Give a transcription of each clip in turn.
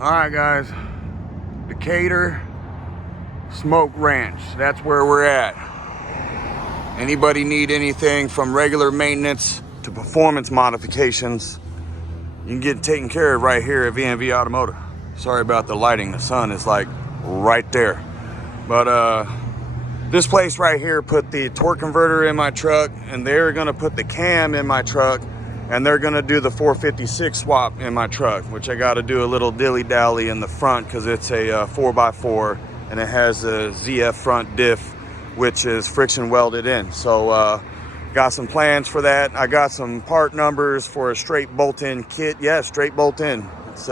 All right, guys. Decatur Smoke Ranch. That's where we're at. Anybody need anything from regular maintenance to performance modifications, you can get taken care of right here at V&V Automotive. Sorry about the lighting. The sun is like right there. But this place right here put the torque converter in my truck, and they're gonna put the cam in my truck, and they're gonna do the 456 swap in my truck, which I gotta do a little dilly-dally in the front because it's a 4x4 and it has a ZF front diff, which is friction welded in. So got some plans for that. I got some part numbers for a straight bolt-in kit. Yeah, straight bolt-in. It's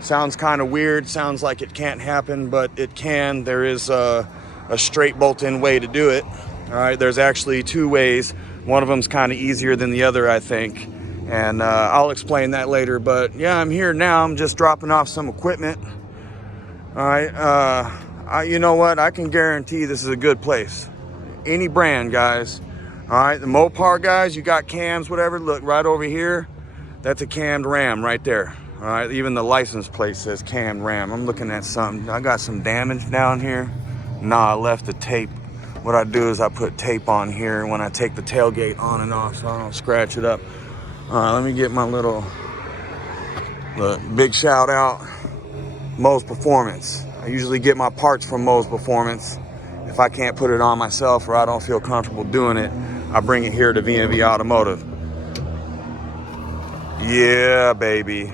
sounds kind of weird, sounds like it can't happen, but it can. There is a straight bolt-in way to do it. All right, there's actually two ways. One of them's kind of easier than the other, I think, and I'll explain that later. But yeah, I'm here now. I'm just dropping off some equipment. All right, you know what? I can guarantee this is a good place. Any brand, guys. All right, the Mopar guys, you got cams, whatever. Look right over here. That's a cammed Ram right there. All right, even the license plate says cammed Ram. I'm looking at something. I got some damage down here. Nah, I left the tape. What I do is I put tape on here when I take the tailgate on and off so I don't scratch it up. All right, let me get my little big shout out. Mo's Performance. I usually get my parts from Mo's Performance. If I can't put it on myself or I don't feel comfortable doing it, I bring it here to V&V Automotive. Yeah, baby.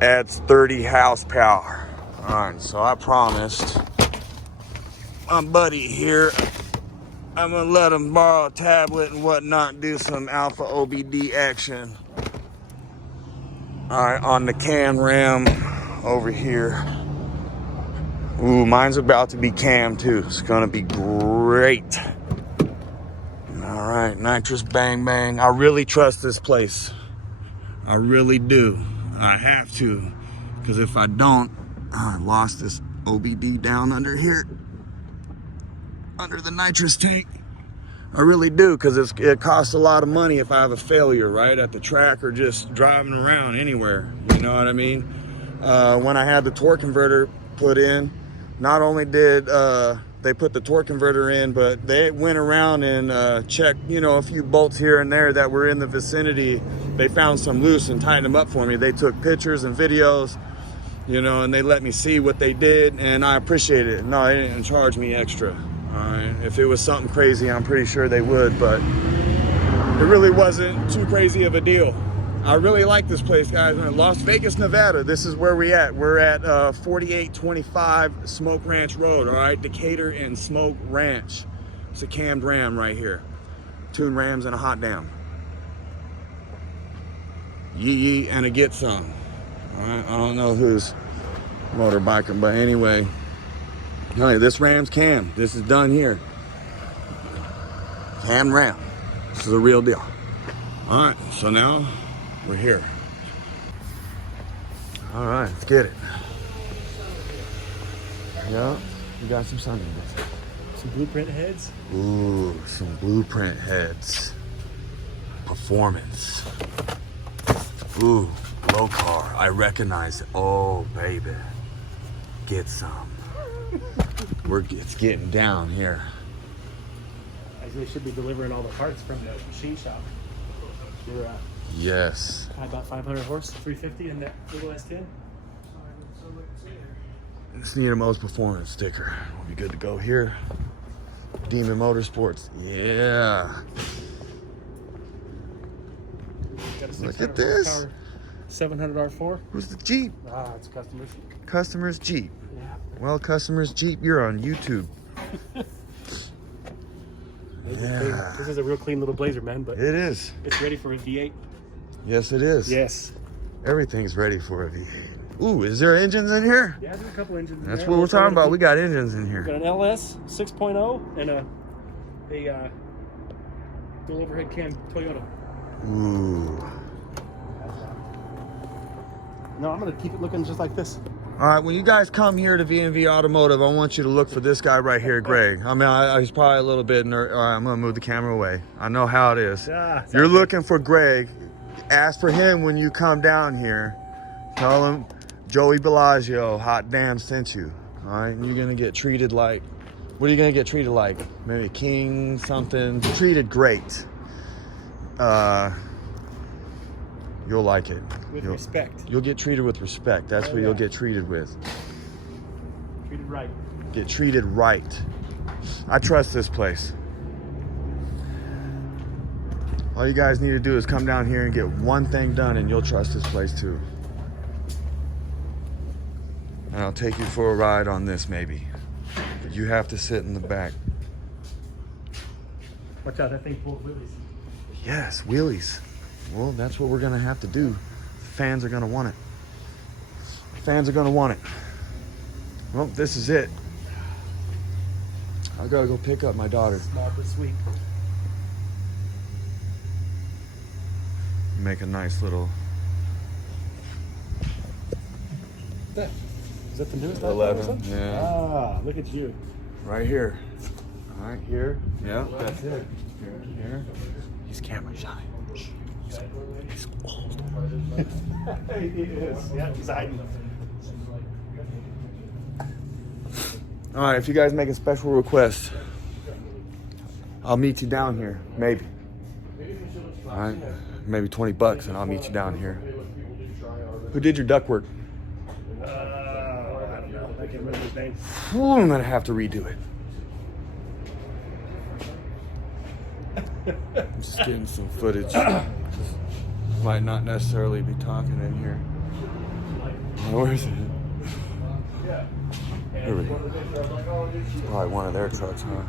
Adds 30 horsepower. All right, so I promised my buddy here, I'm gonna let him borrow a tablet and whatnot, do some alpha OBD action. All right, on the can ram over here. Ooh, mine's about to be cam too. It's gonna be great. All right, nitrous bang bang. I really trust this place. I really do. I have to, because if I don't, I lost this OBD down under here, under the nitrous tank. I really do, because it costs a lot of money if I have a failure, right, at the track or just driving around anywhere. You know what I mean? When I had the torque converter put in, not only did they put the torque converter in, but they went around and checked, you know, a few bolts here and there that were in the vicinity. They found some loose and tightened them up for me. They took pictures and videos, you know, and they let me see what they did, and I appreciate it. No, they didn't charge me extra. All right. If it was something crazy, I'm pretty sure they would, but it really wasn't too crazy of a deal. I really like this place, guys. We're in Las Vegas, Nevada. This is where we at. We're at 4825 Smoke Ranch Road, all right? Decatur and Smoke Ranch. It's a cammed Ram right here. Tuned Rams and a hot damn. Yee and a get some. All right, I don't know who's motorbiking, but anyway. Hey, this Ram's cam. This is done here. Cam Ram. This is a real deal. All right, so now we're here. All right, let's get it. Yeah, we got some Sundays. Some blueprint heads. Ooh, some blueprint heads. Performance. Ooh, low car. I recognize it. Oh, baby. Get some. It's getting down here. They should be delivering all the parts from the machine shop. You're yes. about 500 horse, 350 in that little S10. Just need a Mo's Performance sticker. We'll be good to go here. Demon Motorsports. Yeah. Look at this. 700 R4. Who's the Jeep? It's customers. Customer's Jeep. Yeah. Well, Customer's Jeep, you're on YouTube. Yeah. This is a real clean little Blazer, man, but it is. It's ready for a V8. Yes, it is. Yes. Everything's ready for a V8. Ooh, is there engines in here? Yeah, there's a couple engines. That's what we're talking about. We got engines in here. We got an LS 6.0 and a dual overhead cam Toyota. Ooh. No, I'm gonna keep it looking just like this. All right, when you guys come here to V&V Automotive, I want you to look for this guy right here, Greg. I mean, he's probably a little bit nervous. All right, I'm gonna move the camera away. I know how it is. You're looking for Greg. Ask for him when you come down here. Tell him Joey Bellagio, hot damn, sent you. All right, and you're gonna get treated like, what are you gonna get treated like? Maybe a king, something. Treated great. You'll like it. With respect. You'll get treated with respect. That's what you'll get treated with. Treated right. Get treated right. I trust this place. All you guys need to do is come down here and get one thing done, and you'll trust this place too. And I'll take you for a ride on this maybe. But you have to sit in the back. Watch out, that thing pulls wheelies. Yes, wheelies. Well, that's what we're gonna have to do. The fans are gonna want it. The fans are gonna want it. Well, this is it. I gotta go pick up my daughter. Small but sweet. Make a nice little Is that the newest 11. Yeah. Ah, look at you. Right here. All right, here. Yeah, that's it. Here. He's camera shy. He's old. He is. Yeah, he's hiding. All right, if you guys make a special request, I'll meet you down here, maybe. All right, maybe $20 and I'll meet you down here. Who did your ductwork? I don't know. I can't remember his name. I'm gonna have to redo it. I'm just getting some footage. Might not necessarily be talking in here. Where is it? Here we go. It's probably one of their trucks, huh?